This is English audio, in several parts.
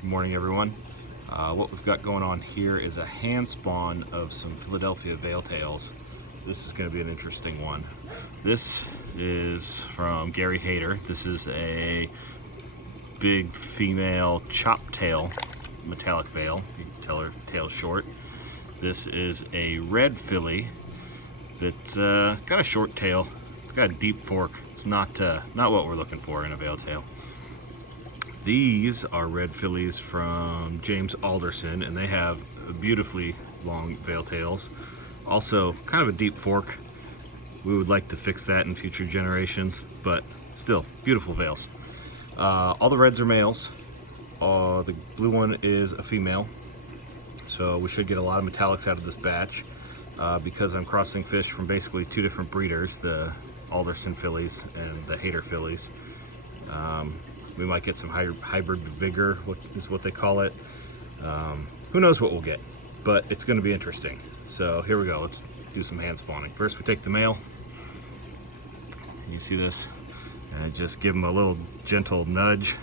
Good morning, everyone. What we've got going on here is a hand spawn of some Philadelphia veiltails. This is going to be an interesting one. This is from Gary Hayter. This is a big female chop tail metallic veil. You can tell her tail's short. This is a red filly that's got a short tail. It's got a deep fork. It's not what we're looking for in a veiltail. These are red fillies from James Alderson, and they have beautifully long veiltails. Also, kind of a deep fork. We would like to fix that in future generations, but still, beautiful veils. All the reds are males. The blue one is a female, so we should get a lot of metallics out of this batch. Because I'm crossing fish from basically two different breeders, the Alderson fillies and the Hayter fillies. We might get some hybrid vigor, what they call it. Who knows what we'll get, but it's going to be interesting. So here we go. Let's do some hand spawning. First, we take the male. You see this? And just give him a little gentle nudge,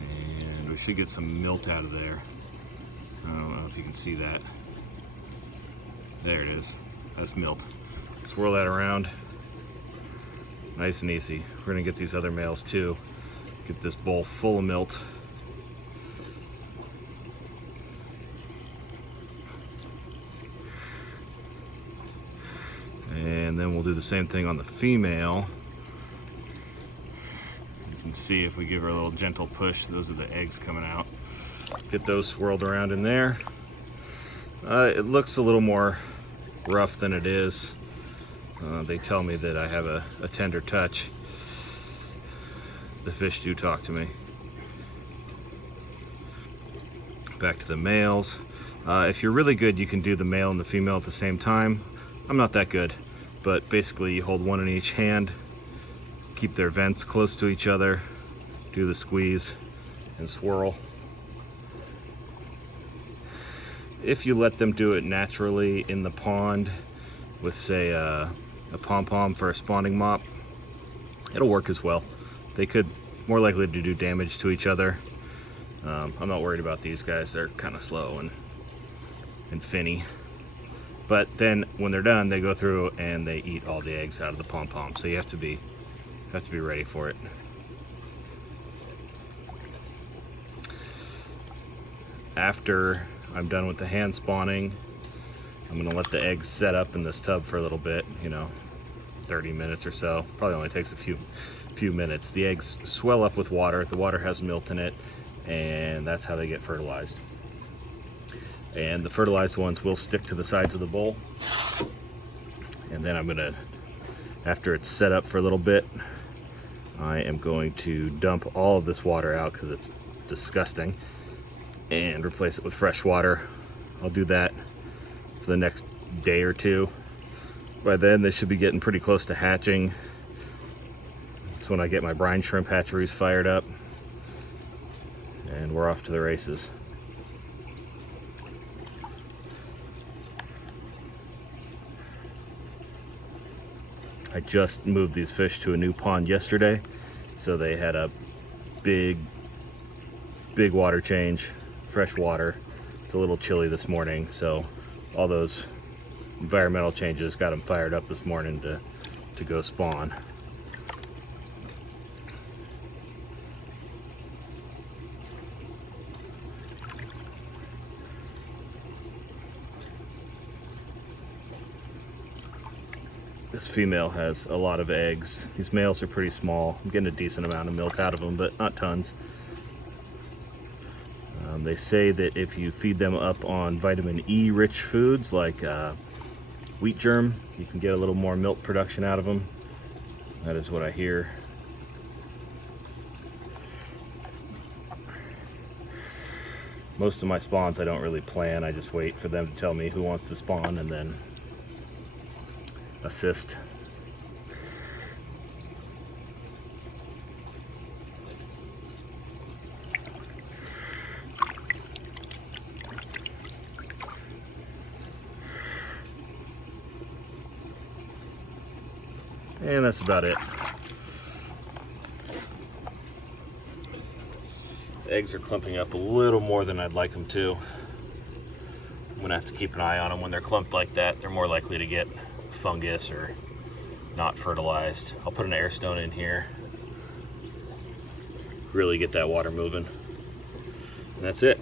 and we should get some milt out of there. I don't know if you can see that. There it is. That's milt. Swirl that around. Nice and easy. We're gonna get these other males too. Get this bowl full of milt. And then we'll do the same thing on the female. You can see if we give her a little gentle push, those are the eggs coming out. Get those swirled around in there. It looks a little more rough than it is. They tell me that I have a tender touch. The fish do talk to me. Back to the males. If you're really good, you can do the male and the female at the same time. I'm not that good, but basically you hold one in each hand, keep their vents close to each other, do the squeeze and swirl. If you let them do it naturally in the pond with, say, a pom-pom for a spawning mop, it'll work as well. They could more likely to do damage to each other. I'm not worried about these guys. They're kind of slow and finny. But then when they're done, they go through and they eat all the eggs out of the pom-pom. So you have to be ready for it. After I'm done with the hand spawning, I'm gonna let the eggs set up in this tub for a little bit, 30 minutes or so. Probably only takes a few minutes. The eggs swell up with water. The water has milt in it, and that's how they get fertilized. And the fertilized ones will stick to the sides of the bowl. And then I'm gonna, after it's set up for a little bit, I am going to dump all of this water out because it's disgusting, and replace it with fresh water. I'll do that for the next day or two. By then they should be getting pretty close to hatching. That's when I get my brine shrimp hatcheries fired up, and we're off to the races. I just moved these fish to a new pond yesterday, so they had a big water change, fresh water. It's a little chilly this morning, so all those environmental changes got them fired up this morning to go spawn. This female has a lot of eggs. These males are pretty small. I'm getting a decent amount of milk out of them, but not tons. They say that if you feed them up on vitamin E rich foods like wheat germ, you can get a little more milk production out of them. That is what I hear. Most of my spawns I don't really plan. I just wait for them to tell me who wants to spawn and then assist. And that's about it. Eggs are clumping up a little more than I'd like them to. I'm gonna have to keep an eye on them. When they're clumped like that, they're more likely to get fungus or not fertilized. I'll put an air stone in here, really get that water moving. And that's it.